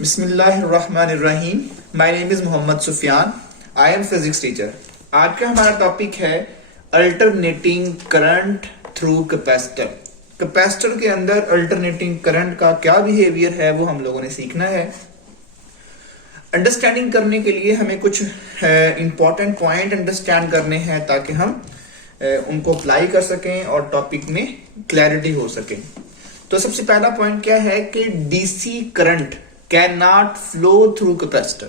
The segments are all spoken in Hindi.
बिस्मिल्लाहिर्रहमानिर्रहीम। My name is Mohammad Sufiyan. I am physics teacher. आज का हमारा टॉपिक है alternating current through capacitor. Capacitor के अंदर अल्टरनेटिंग करंट का क्या बिहेवियर है वो हम लोगों ने सीखना है। अंडरस्टैंडिंग करने के लिए हमें कुछ इंपॉर्टेंट पॉइंट अंडरस्टैंड करने हैं ताकि हम उनको अप्लाई कर सकें और टॉपिक में क्लैरिटी हो सके। तो सबसे पहला पॉइंट क्या है कि DC current can not flow through capacitor.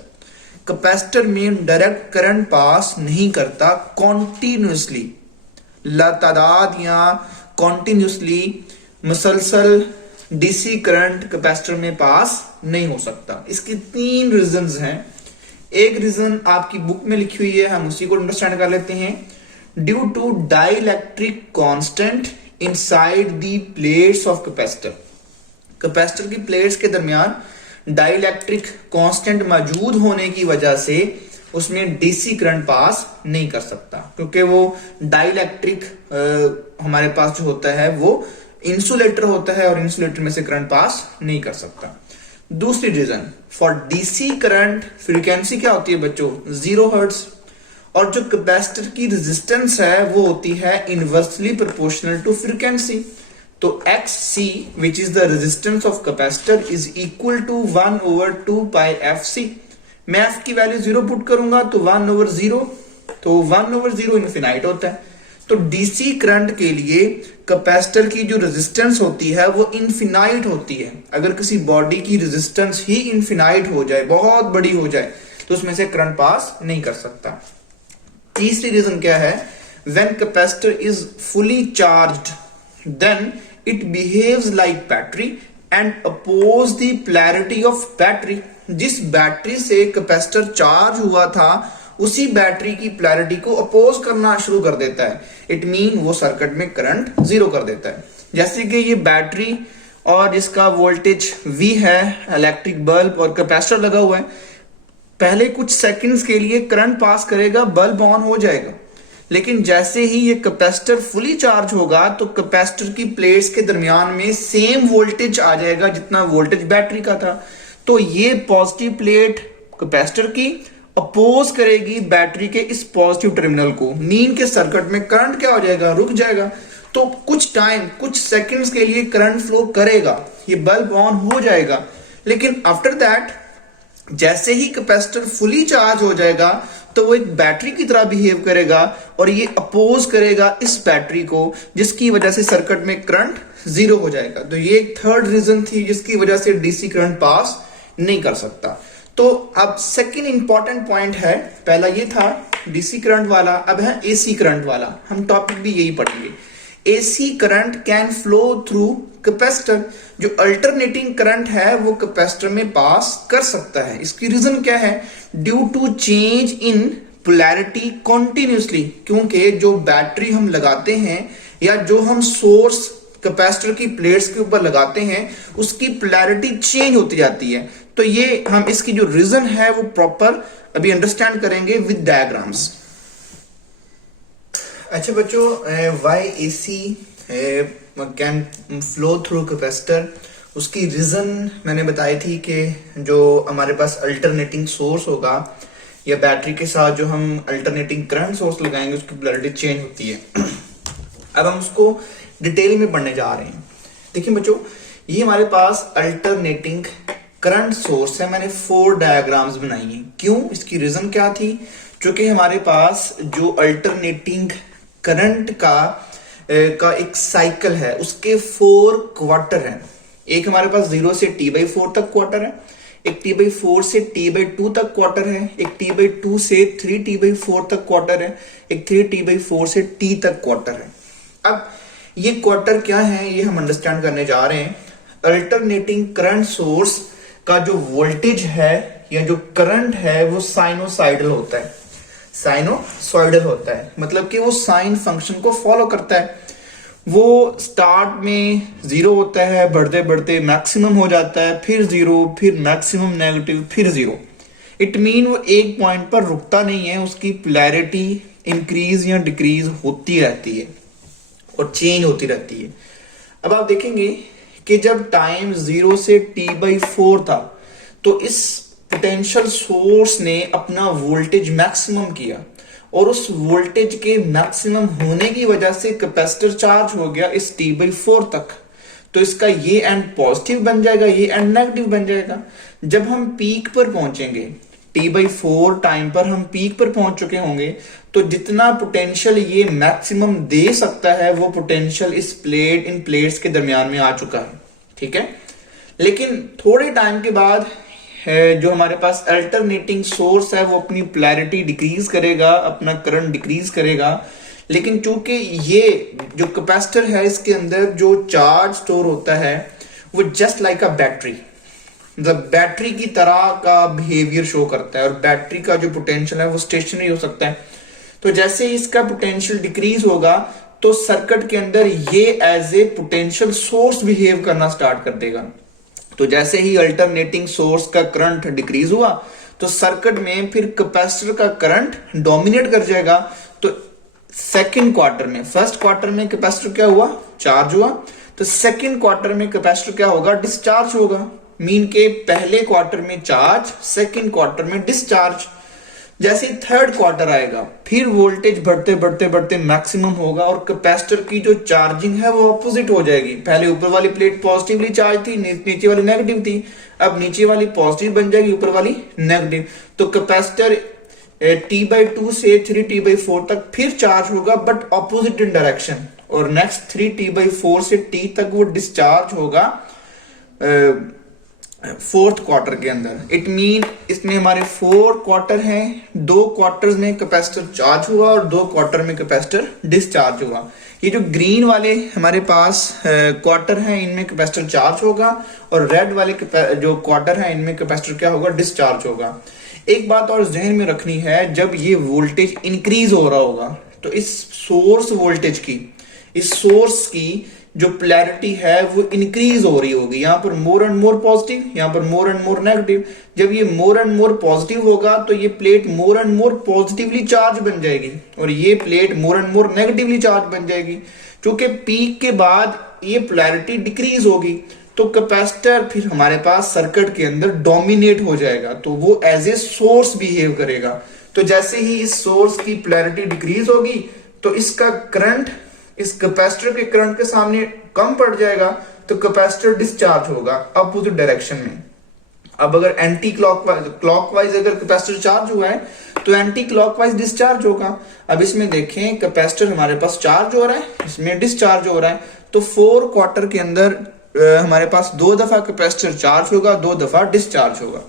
Capacitor में डायरेक्ट करंट पास नहीं करता कॉन्टिन्यूसली, लातादाद या कॉन्टिन्यूसली मुसलसल डीसी करंट कैपेसिटर में पास नहीं हो सकता। इसकी तीन रीजंस हैं। एक रीजन आपकी बुक में लिखी हुई है, हम उसी को अंडरस्टैंड कर लेते हैं। Due to dielectric constant inside the plates of capacitor. Capacitor की प्लेट्स के दरमियान डाइलेक्ट्रिक कांस्टेंट मौजूद होने की वजह से उसमें डीसी करंट पास नहीं कर सकता, क्योंकि वो डाइलेक्ट्रिक हमारे पास जो होता है वो इंसुलेटर होता है और इंसुलेटर में से करंट पास नहीं कर सकता। दूसरी reason for DC current frequency क्या होती है बच्चों? 0 हर्ट्ज। और जो कैपेसिटर की रेजिस्टेंस है वो होती है इनवर्सली प्रोपोर्शनल टू फ्रीक्वेंसी। तो XC which is the resistance of capacitor is equal to 1/2 pi FC। मैं F की वैल्यू 0 पुट करूंगा तो 1/0, तो 1/0 इन्फिनाइट होता है। तो डीसी करंट के लिए कैपेसिटर की जो रेजिस्टेंस होती है वो इन्फिनाइट होती है। अगर किसी बॉडी की रेजिस्टेंस ही इन्फिनाइट हो जाए, बहुत बड़ी हो जाए, तो उसमें से करंट पास नहीं कर सकता। तीसरी रीजन क्या है? When capacitor is fully charged then it behaves like battery and oppose the polarity of battery। जिस बैटरी से कैपेसिटर चार्ज हुआ था उसी बैटरी की पोलैरिटी को अपोज करना शुरू कर देता है। इट मीन वो सर्किट में करंट 0 कर देता है। जैसे कि ये बैटरी और इसका वोल्टेज V है, इलेक्ट्रिक बल्ब और कैपेसिटर लगा हुआ है। पहले कुछ सेकंड्स के लिए करंट पास करेगा, बल्ब ऑन हो जाएगा, लेकिन जैसे ही ये कैपेसिटर फुली चार्ज होगा तो कैपेसिटर की प्लेट्स के दरमियान में सेम वोल्टेज आ जाएगा जितना वोल्टेज बैटरी का था। तो ये पॉजिटिव प्लेट कैपेसिटर की अपोज करेगी बैटरी के इस पॉजिटिव टर्मिनल को। मीन के सर्किट में करंट क्या हो जाएगा? रुक जाएगा। तो कुछ टाइम, कुछ सेकंड्स के लिए करंट फ्लो करेगा, ये बल्ब ऑन हो जाएगा, लेकिन आफ्टर दैट जैसे ही कैपेसिटर फुली चार्ज हो जाएगा तो वो एक बैटरी की तरह बिहेव करेगा और ये अपोज करेगा इस बैटरी को, जिसकी वजह से सर्किट में करंट 0 हो जाएगा। तो ये एक थर्ड रीजन थी जिसकी वजह से डीसी करंट पास नहीं कर सकता। तो अब सेकंड इंपॉर्टेंट पॉइंट है, पहला ये था डीसी करंट वाला, अब है एसी करंट वाला। हम टॉपिक भी यही पढ़ेंगे। AC current can flow through capacitor. जो अल्टरनेटिंग करंट है वो कैपेसिटर में पास कर सकता है। इसकी रीजन क्या है? Due to change in polarity continuously. क्योंकि जो बैटरी हम लगाते हैं या जो हम सोर्स कैपेसिटर की प्लेट्स के ऊपर लगाते हैं उसकी पोलैरिटी चेंज होती जाती है। तो ये हम इसकी जो रीजन है वो प्रॉपर अभी अंडरस्टैंड करेंगे विद डायग्राम्स। अच्छा बच्चों, why AC can flow through capacitor, उसकी रीजन मैंने बताई थी कि जो हमारे पास अल्टरनेटिंग सोर्स होगा या बैटरी के साथ जो हम अल्टरनेटिंग करंट सोर्स लगाएंगे उसकी पोलैरिटी चेंज होती है। अब हम उसको डिटेल में पढ़ने जा रहे हैं। देखिए बच्चों, ये हमारे पास अल्टरनेटिंग करंट सोर्स है। मैंने 4 डायग्राम्स बनाई हैं। क्यों? इसकी रीजन क्या थी? क्योंकि हमारे पास जो अल्टरनेटिंग करंट का एक साइकिल है, उसके 4 क्वार्टर हैं। एक हमारे पास 0 से T/4 तक क्वार्टर है, एक T/4 से T/2 तक क्वार्टर है, एक T/2 से 3T/4 तक क्वार्टर है, एक 3T/4 से T तक क्वार्टर है। अब ये क्वार्टर क्या है ये हम अंडरस्टैंड करने जा रहे हैं। अल्टरनेटिंग करंट सोर्स का जो वोल्टेज है या जो करंट है वो साइनोसाइडल होता है। साइनोसॉइडल होता है मतलब कि वो साइन फंक्शन को फॉलो करता है। वो स्टार्ट में 0 होता है, बढ़ते बढ़ते मैक्सिमम हो जाता है, फिर 0, फिर मैक्सिमम नेगेटिव, फिर 0। इट मीन वो एक पॉइंट पर रुकता नहीं है, उसकी पोलैरिटी इंक्रीज या डिक्रीज होती रहती है और चेंज होती रहती है। अब आप देखेंगे कि जब टाइम 0 से T/4 था तो इस पोटेंशियल सोर्स ने अपना वोल्टेज मैक्सिमम किया और उस वोल्टेज के मैक्सिमम होने की वजह से कैपेसिटर चार्ज हो गया इस T/4 तक। तो इसका ये एंड पॉजिटिव बन जाएगा, ये एंड नेगेटिव बन जाएगा। जब हम पीक पर पहुंचेंगे, T/4 टाइम पर हम पीक पर पहुंच चुके होंगे, तो जितना पोटेंशियल ये मैक्सिमम दे सकता है वो पोटेंशियल इस इन प्लेट्स के दरमियान में आ चुका है, ठीक है। लेकिन थोड़े टाइम के बाद जो हमारे पास अल्टरनेटिंग सोर्स है वो अपनी पोलैरिटी डिक्रीज करेगा, अपना करंट डिक्रीज करेगा। लेकिन चूंकि ये जो कैपेसिटर है इसके अंदर जो चार्ज स्टोर होता है वो जस्ट लाइक अ बैटरी, मतलब बैटरी की तरह का बिहेवियर शो करता है, और बैटरी का जो पोटेंशियल है वो स्टेशनरी हो सकता है। तो जैसे ही इसका पोटेंशियल डिक्रीज होगा तो सर्किट के अंदर ये as a potential source behave करना स्टार्ट कर देगा। तो जैसे ही अल्टरनेटिंग सोर्स का करंट डिक्रीज हुआ तो सर्किट में फिर कैपेसिटर का करंट डोमिनेट कर जाएगा। तो सेकंड क्वार्टर में, फर्स्ट क्वार्टर में कैपेसिटर क्या हुआ, चार्ज हुआ। तो सेकंड क्वार्टर में कैपेसिटर क्या होगा, डिस्चार्ज होगा। मीन के पहले क्वार्टर में चार्ज, सेकंड क्वार्टर में डिस्चार्ज। जैसे ही थर्ड क्वार्टर आएगा फिर वोल्टेज बढ़ते बढ़ते बढ़ते मैक्सिमम होगा और कैपेसिटर की जो चार्जिंग है वो ऑपोजिट हो जाएगी। पहले ऊपर वाली प्लेट पॉजिटिवली चार्ज थी, नीचे वाली नेगेटिव थी, अब नीचे वाली पॉजिटिव बन जाएगी, ऊपर वाली नेगेटिव। तो कैपेसिटर T/2 से 3T/4 तक फिर चार्ज होगा बट ऑपोजिट इन डायरेक्शन, और नेक्स्ट 3T/4 से T तक वो डिस्चार्ज होगा फोर्थ क्वार्टर के अंदर। इट मीन इसमें हमारे 4 क्वार्टर हैं, 2 क्वार्टर्स में कैपेसिटर चार्ज हुआ और 2 क्वार्टर में कैपेसिटर डिस्चार्ज हुआ। ये जो ग्रीन वाले हमारे पास क्वार्टर हैं इनमें कैपेसिटर चार्ज होगा, और रेड वाले जो क्वार्टर हैं इनमें कैपेसिटर क्या होगा, डिस्चार्ज होगा। एक बात और जहन में रखनी है, जब ये वोल्टेज इंक्रीज हो रहा होगा तो इस सोर्स वोल्टेज की, इस सोर्स की जो पोलैरिटी है वो इंक्रीज हो रही होगी। यहां पर मोर एंड मोर पॉजिटिव, यहां पर मोर एंड मोर नेगेटिव। जब ये मोर एंड मोर पॉजिटिव होगा तो ये plate more and more positively charge बन जाएगी और ये plate more and more negatively charge बन जाएगी। क्योंकि पीक के बाद ये पोलैरिटी डिक्रीज होगी तो कैपेसिटर फिर हमारे पास सर्किट के अंदर डोमिनेट हो जाएगा, तो वो एज ए सोर्स बिहेव करेगा। तो जैसे ही इस सोर्स की पोलैरिटी डिक्रीज होगी तो इसका करंट इस कैपेसिटर के करंट के सामने कम पड़ जाएगा, तो कैपेसिटर डिस्चार्ज होगा अपोजिट डायरेक्शन में। अब अगर एंटी क्लॉकवाइज अगर कैपेसिटर चार्ज हुआ है तो एंटी क्लॉकवाइज डिस्चार्ज होगा। अब इसमें देखें कैपेसिटर हमारे पास चार्ज हो रहा है, इसमें डिस्चार्ज हो रहा है। तो 4 क्वार्टर के अंदर हमारे पास 2 दफा कैपेसिटर चार्ज होगा, 2 दफा डिस्चार्ज होगा।